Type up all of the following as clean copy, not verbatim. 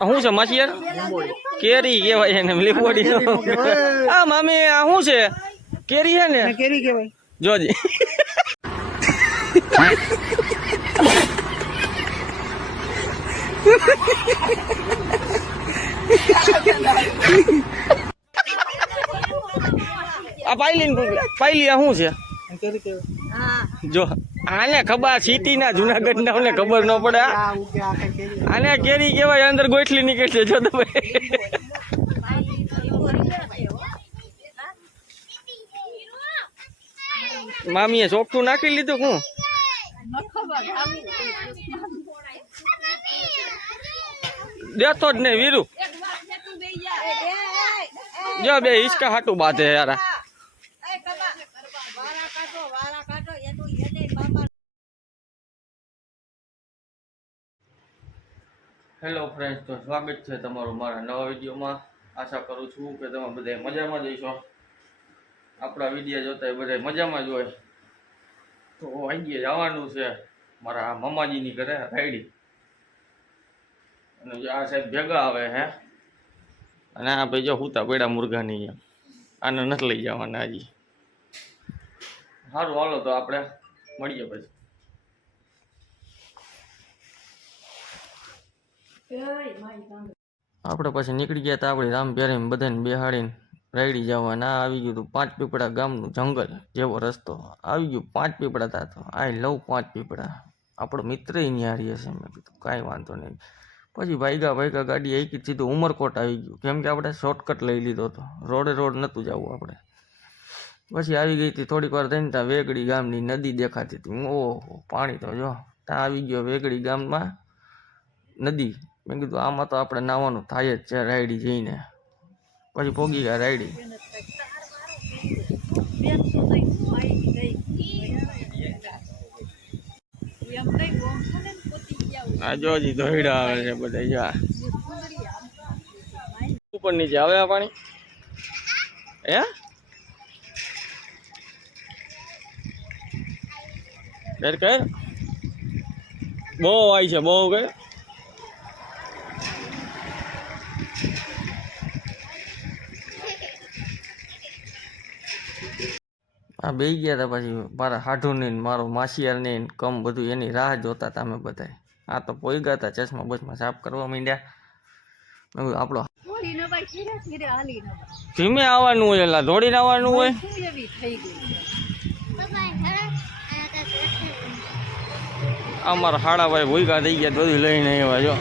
શું છે માસી યાર? કેરી કહેવાય એને, લીંબોડી. હા મામી, આ શું છે? કેરી છે ને? કેરી કહેવાય. જોજી. આ પાયલી આ શું છે? કેરી કહેવાય. જો આને ખબર, સિટી ના જુનાગઢ ના ને ખબર ન પડે. આને કેરી કહેવાય, અંદર ગોઠલી નીકળશે. જો તમે મામીએ ચોખ્ઠું નાખી લીધું. હું દેતો જ નહીં વીરુ. જો બે હિસકા હાટું બાંધે યાર. હેલો ફ્રેન્ડ્સ, તો સ્વાગત છે તમારું મારા નવા વિડીયોમાં. આશા કરું છું કે તમે બધા મજામાં જઈશો. આપણા વિડીયો જોતા બધા મજામાં જ હોય. તો વાગ્યે જવાનું છે મારા મમ્માજીની ઘરે રાયડી. અને આ સાહેબ ભેગા આવે હે. અને આ ભાઈ જો હુતા પેડા મુરઘાની એમ. આને નથી લઈ જવાના હજી. સારું હાલો તો આપણે મળીએ પછી. આપણે પછી નીકળી ગયા હતા આપણે રામ પ્યારીને બધાને બેહાડીને રાયડી જવાના. આવી ગયું હતું 5 પીપળા ગામનું જંગલ જેવો રસ્તો આવી ગયો. 5 પીપળા હતા તો આઈ લવ 5 પીપળા. આપણો મિત્ર અહીંયા હારી હશે. મેં કીધું કાંઈ વાંધો નહીં. પછી ભાઈગા ગાડી આવી સીધું ઉમરકોટ આવી ગયું. કેમ કે આપણે શોર્ટકટ લઈ લીધો હતો, રોડ નહોતું જવું આપણે. પછી આવી ગઈ હતી થોડીક વાર થઈને ત્યાં વેગડી ગામની નદી દેખાતી હતી. ઓહો પાણી તો જો ત્યાં આવી ગયો વેગડી ગામમાં નદી. મેં કીધું આમાં તો આપણે નાવાનું થાય જ છે રાયડી જઈને. પછી પોગી ગયા રાયડી. આ જોજી ધોઈડા આવે છે બધા. જા ઉપર નીચે આવે આ પાણી. હે ડર કર બહુ આવી છે, બહુ કર. આ બે ગયા હતા. પછી મારા હાઢુની મારો માસિયારની કમ બધું એની રાહ જોતા હતા અમે બધા. આ તો પોઈ ગયા હતા, ચશ્મા બસમાં સાફ કરવા માંડ્યા. આપણો ધીમે આવવાનું હોય, એલા દોડીને આવવાનું હોય. અમારા હાડાભાઈ ભૂઈકા થઈ ગયા, બધું લઈને આવ્યા જો.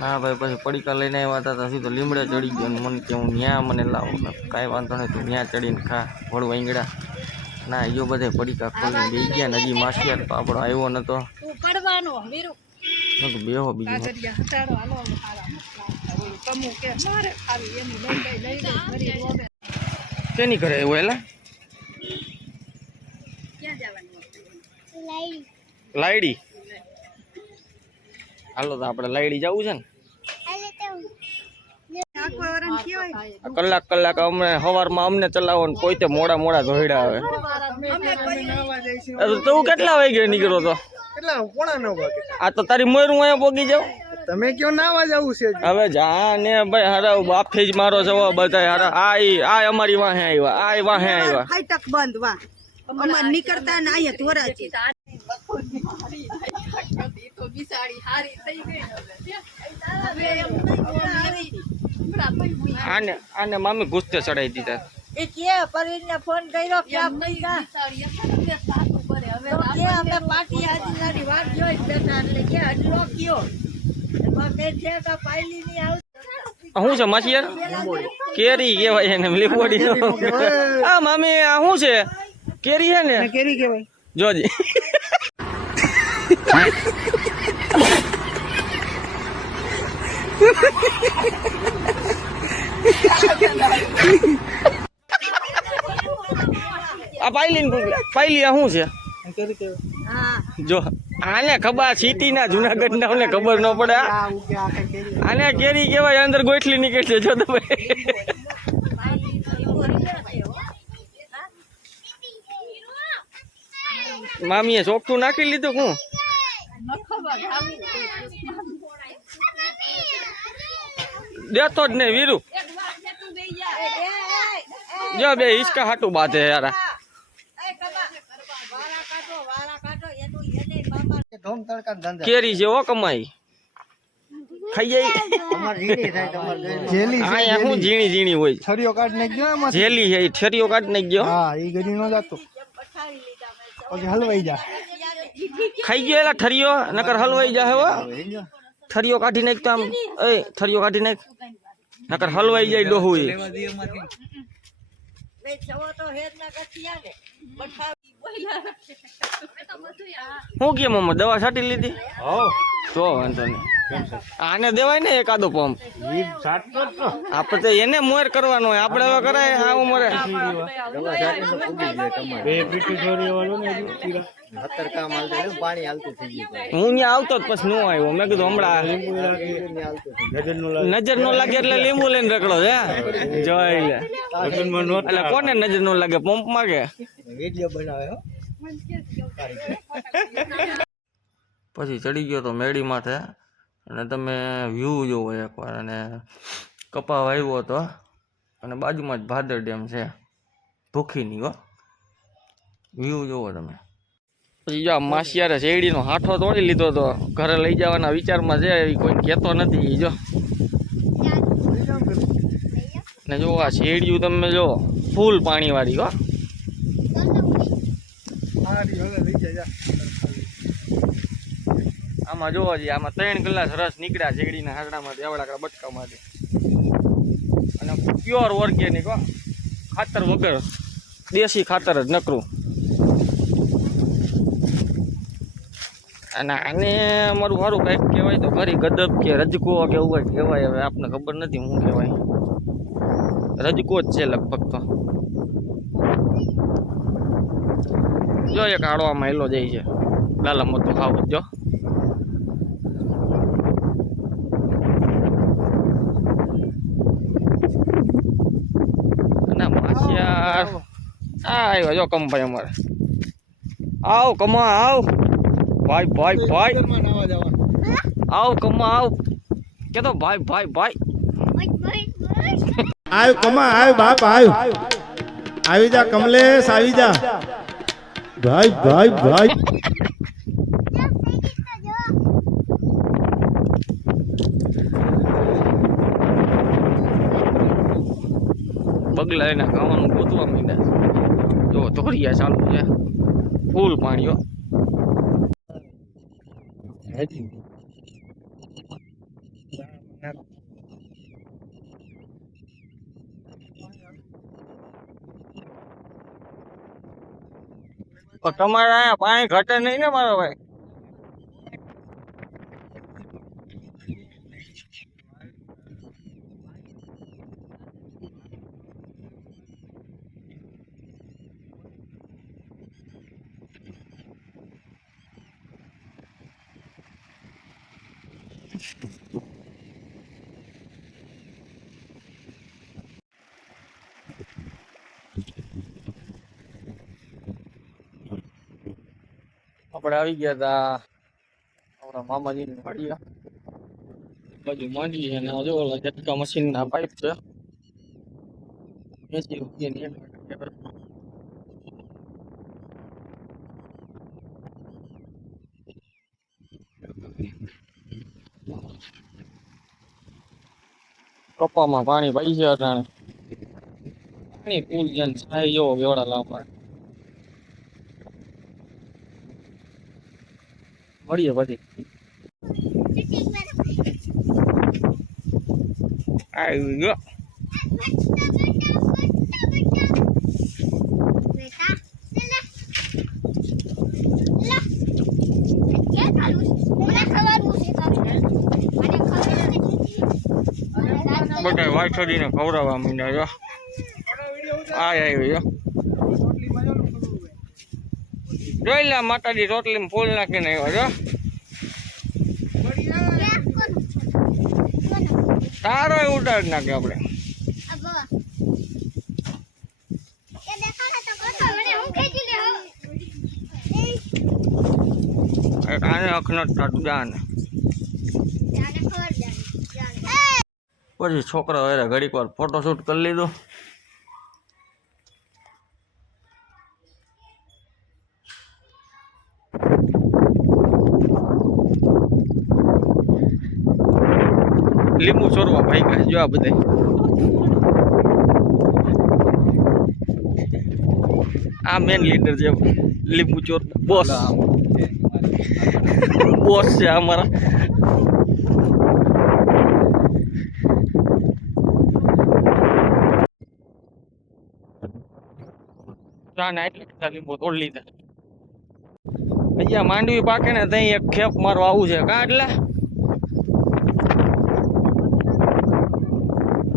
ના ભાઈ પછી પડીકા લઈને આવ્યા હતા તો સીધો લીમડે ચડી ગયો. મને કે હું ત્યાં મને લાવું. કાંઈ વાંધો નહીં, તું ત્યાં ચડીને ખા વળું વાંગડા. ના એ બધે પડીકા ખોલીને બે ગયા ને. હજી માસિયાર તો આપણો આવ્યો નતો. બેહો બીજું કેની કરે એવું એલા લાયડી. હાલો તો આપણે લાયડી જવું છે ને. કલાક અમને સવારમાં અમને ચલાવો ને કોઈ તે મોડા ધોઈડા આવે. તું કેટલા વાગે નીકળ્યો તો? આ તો તારી મોર હું અહીંયા પોગી જાઉં. તમે કયો નાવા જવું છે? હવે જા ને ભાઈ. હારા બાફી જ મારો છે બધા. હારા આ અમારી વાહે આવ્યા, આ વાહે આવ્યા. ફાટક બંધ વાહ અમાર નીકળતા ને અહીંયા ધોરા છે. આને મામી ગુસ્સે ચડાવી દીધા. એ કે પરવીનને ફોન કર્યો કે આપ પૈસા કે અમે પાર્ટી હાજરીની વાત જોઈ બેઠા એટલે કે અડલો કયો કે છે કે પાયલી ની આવ. શું છે માસી યાર? કેરી કહેવાય એને, લીંબોડી. હા મામી, આ શું છે? કેરી છે ને? કેરી કહેવાય. જોજી. આ પાયલી આ શું છે? કેરી કહેવાય. જો આને ખબર, સિટી ના જુનાગઢ ના ને ખબર ન પડે. આને કેરી કહેવાય, અંદર ગોઠલી નીકળશે. જો તમે મામીએ ચોખ્ઠું નાખી લીધું. હું દેતો જ નહીં વીરુ એક વાર છે તું બેહી જા. જો બે હિસકા હાટું બાંધે યાર એ કબા. વાળા કાઢો એનું એને બાપા ધોમ તડકા ધંધા કેરી છે હો કમાઈ ખાઈ જાય જેલી આ શું ઝીણી ઝીણી હોય છરીઓ કાઢ નાખજો એમાં જેલી છે ઈ ઠેરીઓ કાઢી નાખજો હા ઈ ગરી નો જાતો પઠાવી લીધા મેં. પછી હલવાઈ જા ખાઈ ગયો એલા ઠરીઓ નકર હલવાઈ જાય હો ઠરીઓ કાઢી નાખ તો આમ એ ઠરીઓ કાઢી નાખ નકર હલવાઈ જાય ડોહું ઈ. બે છવો તો હેજ ના કથિયા ને પઠાવી બોલ્યા. હું કેમ મમ્મા દવા છાંટી લીધી તો વાંધો નહીં આને દેવાય ને એકાદો પંપ આપણે તો એને મોર કરવાનો હોય આપણે હવે કરાય આ ઉંમરે હું ત્યાં આવતો જ પછી નો આવ્યો મેં કીધું હમણાં નજર નો લાગે એટલે લીંબુ લઈને રખડો છે જોઈ લે એટલે કોને નજર નો લાગે પંપ માં કે પછી ચડી ગયો તો મેળી માથે અને તમે વ્યૂ જોવો એકવાર અને કપા વાવ્યો હતો અને બાજુમાં જ ભાદર ડેમ છે ભૂખીની હો વ્યૂ જોવો તમે પછી જો માસિયારે શેરડીનો હાથો તોડી લીધો તો ઘરે લઈ જવાના વિચારમાં છે એ કોઈ કહેતો નથી જો ને જો આ શેરડીયું તમે જો ફૂલ પાણી વાળી હો આમાં જોવો છીએ આમાં 3 ગ્લાસ રસ નીકળ્યા શેરડીના હાંસડામાંથી આવડા બટકામાંથી અને પ્યોર ઓર્ગેનિક હો ખાતર વગર દેશી ખાતર જ નકરું અને આને અમારું સારું કંઈક કહેવાય તો ખરી ગદબ કે રજકો કે એવું કંઈક કહેવાય હવે આપને ખબર નથી શું કહેવાય રજકો જ છે લગભગ તો જો એક આડવામાં હેલો જાય છે લાલા મોટું ખાવું જો આ આવ્યો જો કમભાઈ અમારે આવ કમા આવ ભાઈ ભાઈ ભાઈ આવ કમા આવ કે તો ભાઈ ભાઈ ભાઈ આવ કમા આવ બાપ આવ આવી જા કમલેશ આવી જા ભાઈ ભાઈ ભાઈ બગલા એના ખાવાનું ગોતવા માંડ્યા જો ધોરિયા ચાલુ છે ફૂલ પાણીઓ તમારે અહીંયા પાણી ઘટે નહીં ને મારો ભાઈ આપણે આવી ગયા હતા આપણા મામાજીની વાડીયા બાજુ માંડી છે અને જો ઓલા ઝટકા મશીનના પાઇપ છે 80 રૂપિયાની એક કપામાં પાણી પાઈ છે અટાણે પાણી ફૂલ જન છાઈ જેવો બેવડા લાંબા મળીએ પછી આવી ગયો બધા વાછડીને ખવડાવવા માંડ્યા જો આવી ગયો જોઈ લે માતાજી રોટલી ફૂલ નાખીને આવ્યો જો તારો ઉતાર નાખે આપણે આને અખનટ થતું જાને પછી છોકરા હારે ઘડીક વાર ફોટોશૂટ કરી લીધું. લીંબુ ચોરવા ભાઈ કહે જો આ બધે આ મેન લીડર છે લીંબુ ચોર બોસ બોસ છે અમારા. એટલે લીંબુ તોડી લીધા. અહીંયા માંડવી પાકે ને ત્યાં એક ખેપ મારવા આવું છે કા એટલે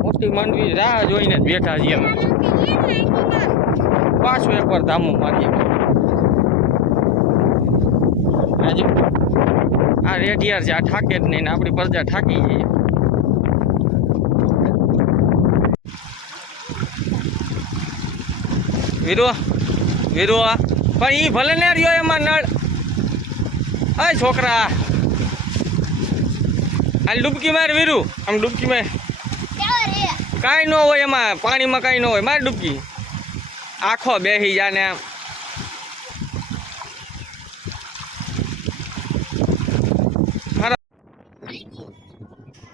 મોટી માંડવી રાહ જોઈને જ બેઠા છીએ અમે. પાછું એકવાર ધામો મારીએ. આજે આ રેડિયાર છે આ ઠાકે જ નહીં ને આપણી પ્રજા ઠાકી જઈએ. વીરો વીરો પણ ઈ ભલે ને રહ્યો એમાં નળ. અય છોકરા હાલ ડૂબકી માર વીરુ આમ ડૂબકી માર. કાંઈ ન હોય એમાં પાણીમાં કાંઈ ન હોય માર ડૂબકી. આખો બેસી જા ને આમ.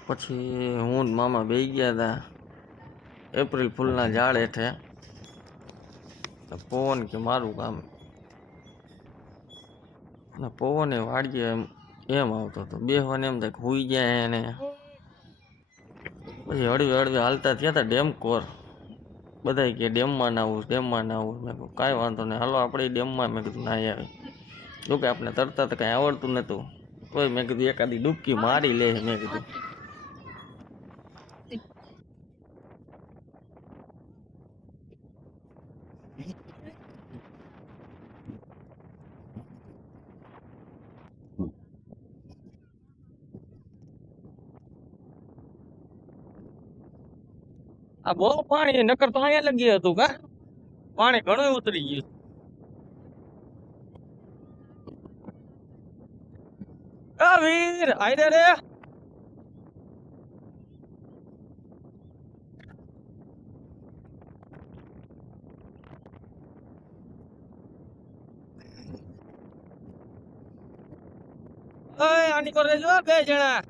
પછી હું ને મામા બેસી ગયા હતા એપ્રિલ ફૂલના ઝાડ હેઠે. પવન કે મારું કામ ને પવન એ વાડીએ એમ આવતો હતો બેસવાને એમ થાય હુઈ જાય એને. પછી હળવે હળવે હાલતા થયા હતા ડેમકોર. બધા કે ડેમમાં ના આવું ડેમમાં ના આવું. મેં કહ્યું કાંઈ વાંધો નહીં હાલો આપણે ડેમમાં. મેં કીધું ના આવી જોકે આપણે તરતા તો કાંઈ આવડતું નહોતું તોય મેં કીધું એકાદી ડૂબકી મારી લે. મેં કીધું આ બહુ પાણી નકર તો અહીંયા લગી હતું કા પાણી ઘણું ઉતરી ગયું. આ વીર આઈ રે આની કરે જો બે જણા.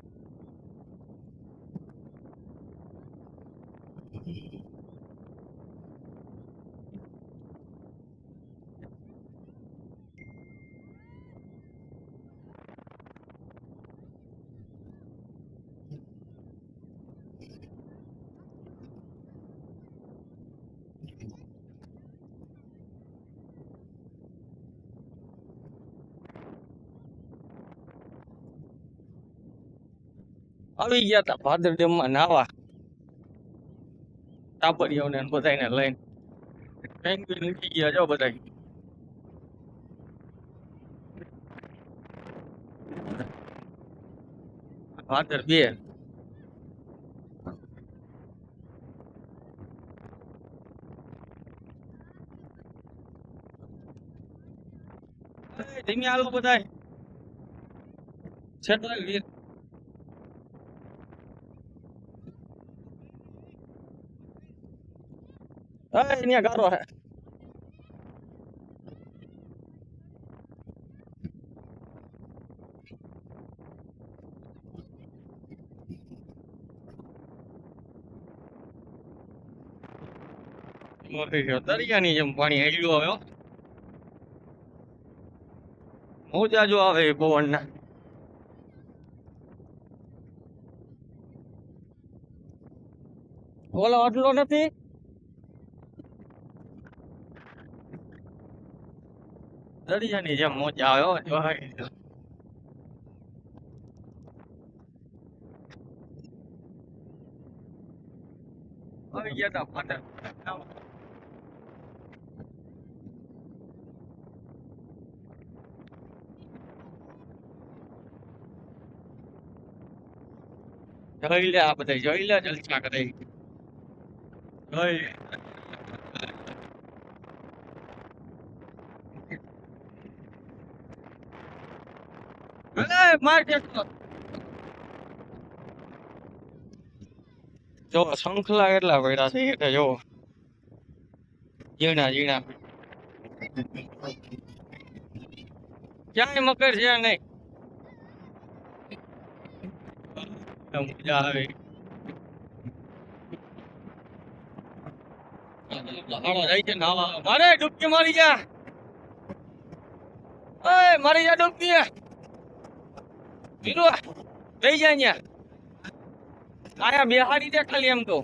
આવી ગયા તા ભાદર ડેમમાં નાવા ટાપરીઓને બધાને લઈને. કઈક નીકળી ગયા જો બધા. ભાદર 2 ધીમે હાલો બધા છેટલ વીર. અહીંયા ગારો હે દરિયાની જેમ પાણી હેડ્યું આવ્યો. મોજા જો આવે પવન ના. ઓલો આટલો નથી દરિયાની જેમ મોજા આવ્યો. આવી ગયા તા ફાટર જોઈ લે આ બધા જોઈ લે જલસા કરે. માર્કેટ જો શંખલા કેટલા પડ્યા છે એટલે જો ઝીણા ઝીણા ક્યાંય મકર છે નહીં. મજા આવે. હાલો જાય છે નાવા. મારે ડૂબકી મારી જા. ઓય મારી જા ડૂબકી. બીરો લઈ જા અહીંયા. આયા બેહાડી દે ખાલી એમ તો.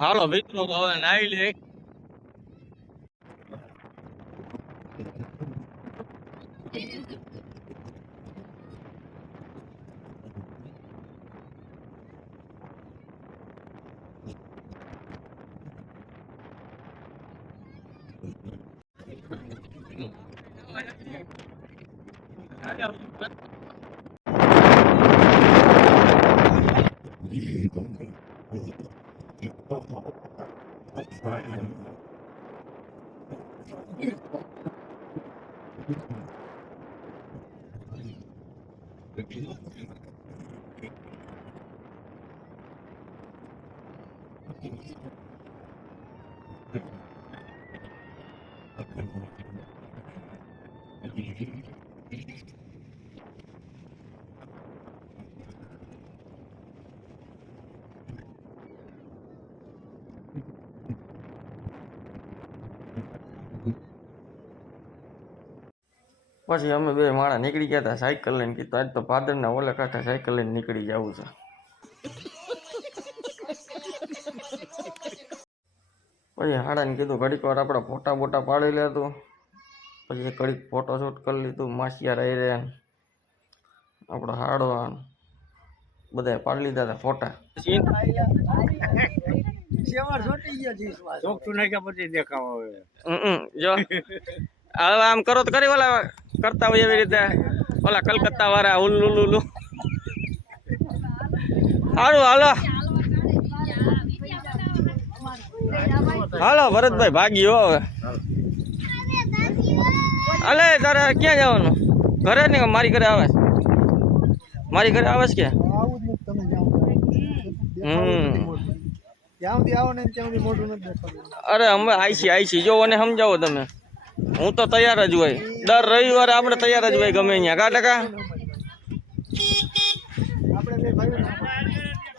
હાલો મિત્રો તો હવે નાઈ લે. પછી અમે બે માણા નીકળી ગયા હતા સાયકલ લઈને. કીધું આજ તો ભાદરના ઓલા કાંઠે સાયકલ લઈને નીકળી જવું છે. પછી હાડાને કીધું ઘડીક વાર આપણે ફોટા બોટા પાડી લેતું. પછી ઘડીક ફોટોશૂટ કરી લીધું. માસિયા રહી રહ્યા આપણો હાડો બધા પાડી લીધા હતા ફોટા. જો હવે આમ કરો તો કરી ઓલા કરતા હોય એવી રીતે ઓલા કલકત્તા વાળા ઉલ્લુ. સારું હાલો હાલો ભરતભાઈ ભાગ્યો હવે. હાલે તારે ક્યાં જવાનું? ઘરે ને મારી ઘરે આવે? મારી ઘરે આવે છે કે? આવું જ નથી તમે જાઓ જ્યાં સુધી આવો ને ત્યાં સુધી મોઢું નથી દેખાતું. અરે અમે આઈસી જો અને સમજાવો તમે. હું તો તૈયાર જ હોય. દર રવિવારે આપણે તૈયાર જ હોય ગમે અહીંયા. કા ટકા આપણે બે ભાઈઓ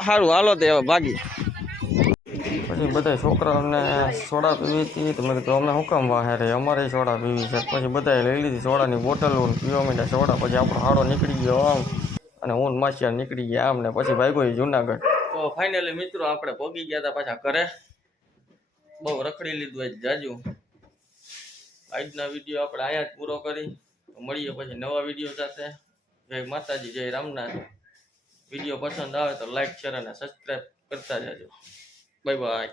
સારું હાલો તે હવે ભાગી. પછી બધા છોકરાઓને સોડા પીવી હતી. તો મેં કીધું અમે શું કામ વાહે રે, અમારે સોડા પીવી છે. પછી બધાએ લઈ લીધી સોડાની બોટલો પીવા માંડ્યા સોડા. પછી આપણો હાડો નીકળી ગયો આમ અને હું માસિયા નીકળી ગયા આમ ને પછી ભાગ્યો જુનાગઢ. તો ફાઇનલી મિત્રો આપણે પહોંચી ગયા હતા પાછા ઘરે. બહુ રખડી લીધું આજ જાજુ. આજના વિડીયો આપણે અહીંયા જ પૂરો કરી. મળીએ પછી નવા વિડીયો સાથે. જય માતાજી, જય રામનાથ. વિડીયો પસંદ આવે તો લાઈક શેર અને સબસ્ક્રાઈબ કરતા જજો. Bye bye.